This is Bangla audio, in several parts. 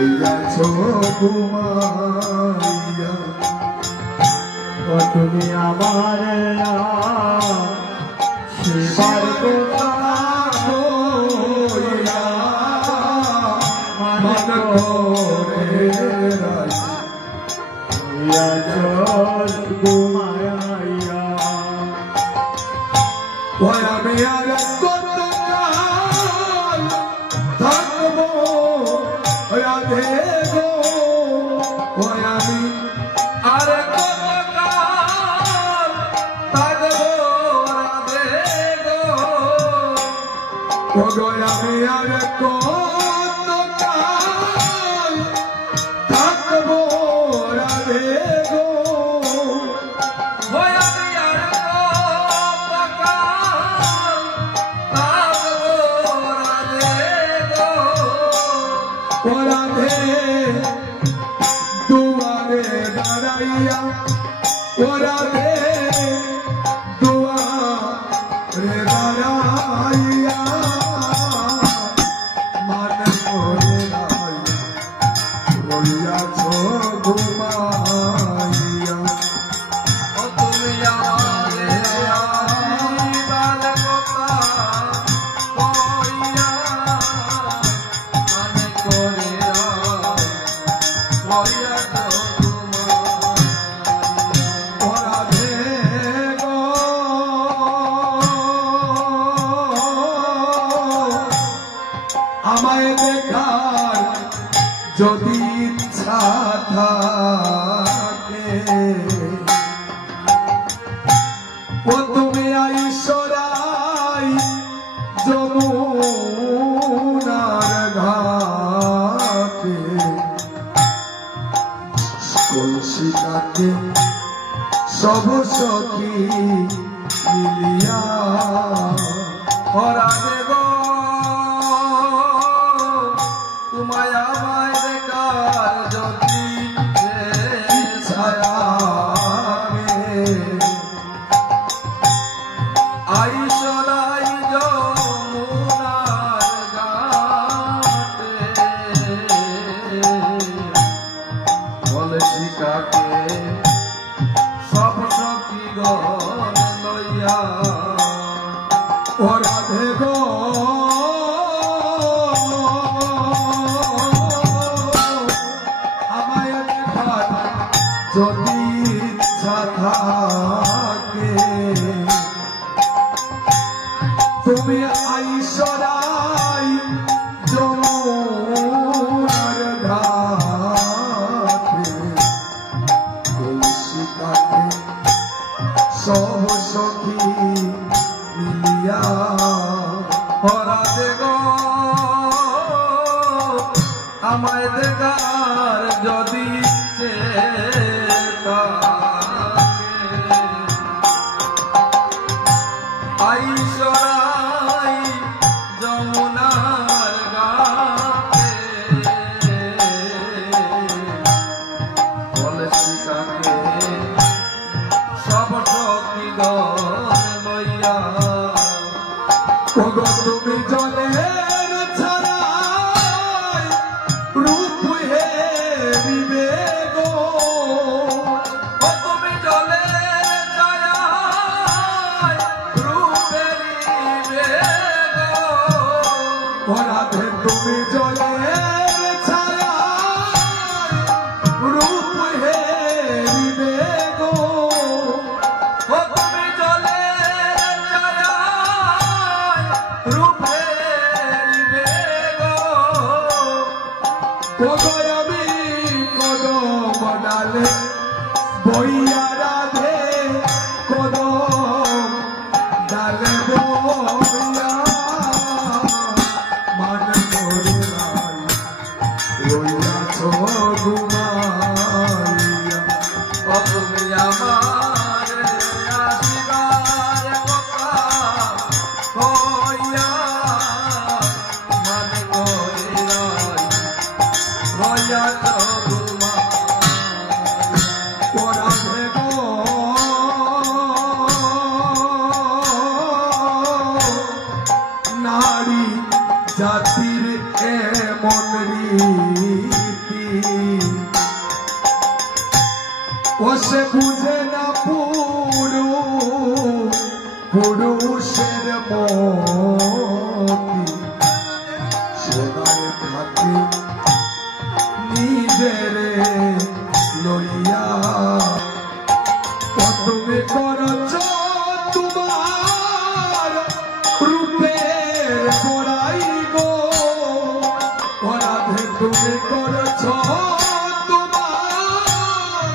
রইয়াছো ঘুমাইয়া ও তুমি আমার সেবার কথা কইয়া মন করে রইয়াছো ঘুমাইয়া ওই আমি আর কতকাল থাকবো রাধে গো ওই আমি আর কতকাল থাকবো রাধে গো ওগো আমি আর কতকাল থাকবো রাধে গো ওই আমি আর রাধে দুয়ারে দাঁড়াইয়া ও রাধে দুয়ারে দাঁড়াইয়া মান করে রইয়াছো ঘুমাইয়া ও তুমি আমায় দেখার যদি ইচ্ছা থাকে ও তুমি আইসরাই যমুনার ঘাটে কলসিটাকে সব সখী মিলিয়া হরা দেব তোমায় আমায় দেখার যদি ছায়া আইসরাই যমুনার ঘাটে কলসিটাকে সব সখী গণ লইয়া ও রাধে গো আমায় দেখার যদি ইচ্ছা থাকে তুমি আইসরাই যমুনার ঘাটে কলসিটাকে সব সখী মিলিয়া হরা দেব আমায় দেখার যদি আইসরাই যমুনার ঘাটে কলসিটাকে সব সখী গণ লইয়া ওগো তুমি জলের ছাড়াই রূপ হেরিবে গো ও তুমি জলের ছাড়াই রূপ হেরিবে গো ও রাধে তুমি জলের ছাড়াই রূপ হেরিবে গো ও তুমি জলের ছাড়াই রূপ হেরিবে গো ওগো আমি কদম ডালে বইয়া রাধে কদম ডালে বইয়া মান করে রইয়াছো ঘুমাইয়া ও তুমি আমার আসিবার কথা কইয়া মান করে রইয়াছো ঘুমাইয়া ও রাধে গো ওসে বুঝে না পুরুষের মতি সোনার থাকি নিজের লইয়া তুমি করছ তোমার রূপের পড়াই গো রাধে তুমি করছ তোমার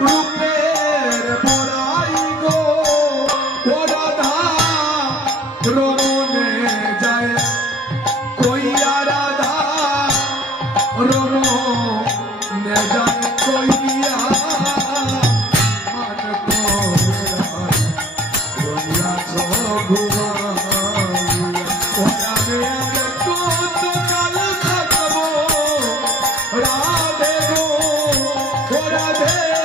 রূপের পড়াই গো রাধা রমনে যায় কইয়া রাধা রমনে যায় কইয়া রাধে